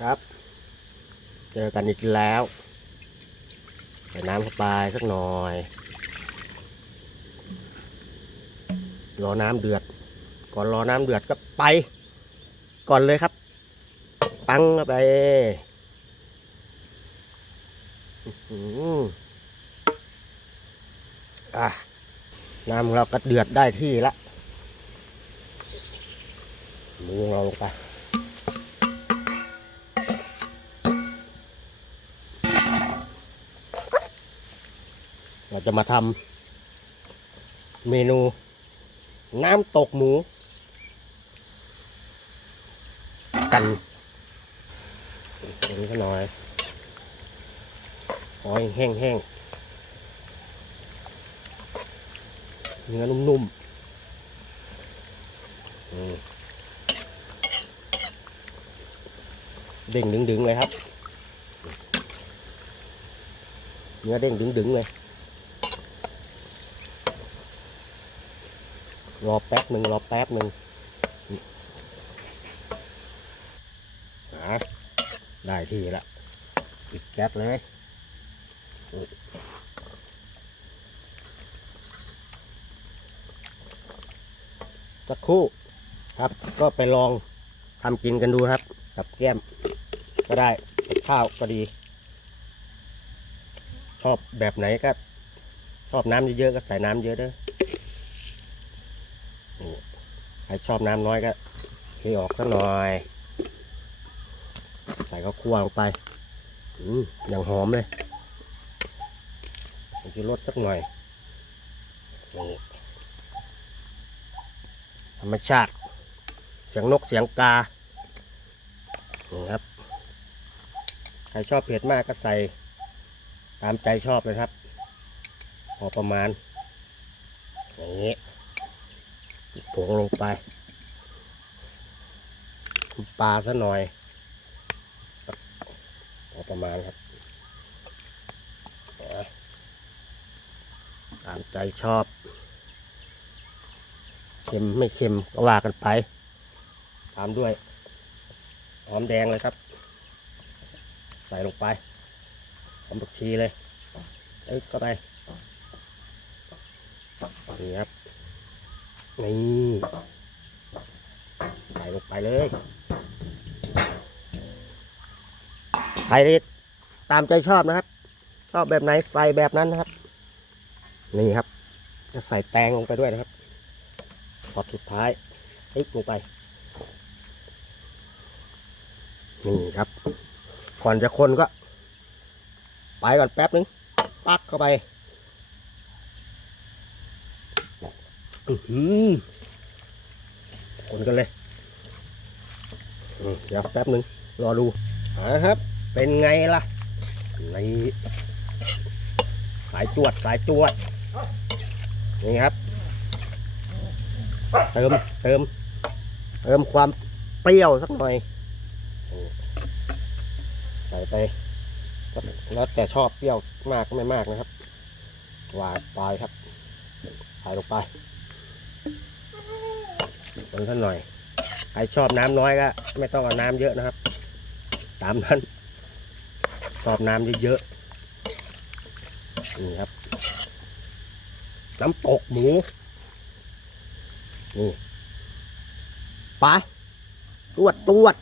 ครับ เจอกันอีกแล้วใส่น้ำเข้าไปสักหน่อย รอน้ำเดือด ก่อนรอน้ำเดือดก็ไป ก่อนเลยครับ ปังเข้าไปอืมอะน้ำเราก็เดือดได้ที่ละหมูของเราลงไป เราจะมาทำเมนูน้ำตกหมู กันตรงนี้ก็หน่อยหอยแห้งๆเนื้อนุ่มๆเด้งดึงๆเลยครับ เนื้อเด้งดึงๆเลย รอแป๊บหนึ่งรอแป๊บหนึ่งหาได้ที่ละปิดแก๊สเลยสักครู่ครับก็ไปลองทำกินกันดูครับ กับแก้ม ก็ได้ข้าวก็ดี ชอบแบบไหนก็ ชอบน้ำเยอะๆก็ใส่น้ำเยอะเด้อ ใครชอบน้ำน้อยก็เทออกสักหน่อย ใส่ข้าวคั่วลงไปอืมอย่างหอมเลยผมจะลดสักหน่อยนี่ธรรมชาติ เสียงนกเสียงกานี่ครับ ใครชอบเผ็ดมากก็ใส่ตามใจชอบเลยครับ พอประมาณอย่างนี้ ผงลงไปปลาซะหน่อยพอประมาณครับตามใจชอบ เค็มไม่เค็มก็ว่ากันไป ตามด้วย หอมแดงเลยครับ ใส่ลงไป หอมผักชีเลยเอ้ยก็ไปนี่ครับ นี่ใส่ลงไปเลยใครตามใจชอบนะครับ ชอบแบบไหนใส่แบบนั้นนะครับ นี่ครับ จะใส่แตงลงไปด้วยนะครับพอสุดท้ายพลิกลงไป นี่ครับ ก่อนจะคนก็ ไปก่อนแป๊บนึง ปักเข้าไป อือหือ คนกันเลยอืมเดี๋ยวแป๊บหนึ่งรอดูนะครับ เป็นไงล่ะนี่สายตรวจสายตรวจนี่ครับ เติมเติม เติมความเปรี้ยวสักหน่อยใส่ไปแล้วแต่ชอบเปรี้ยวมากไม่มากนะครับ หวานไปครับใส่ลงไป คนท่านหน่อย ใครชอบน้ำน้อยก็ ไม่ต้องเอาน้ำเยอะนะครับ ตามนั้น ชอบน้ำเยอะๆนี่ครับ น้ำตกหมูนี่ไปตรวจตรวจ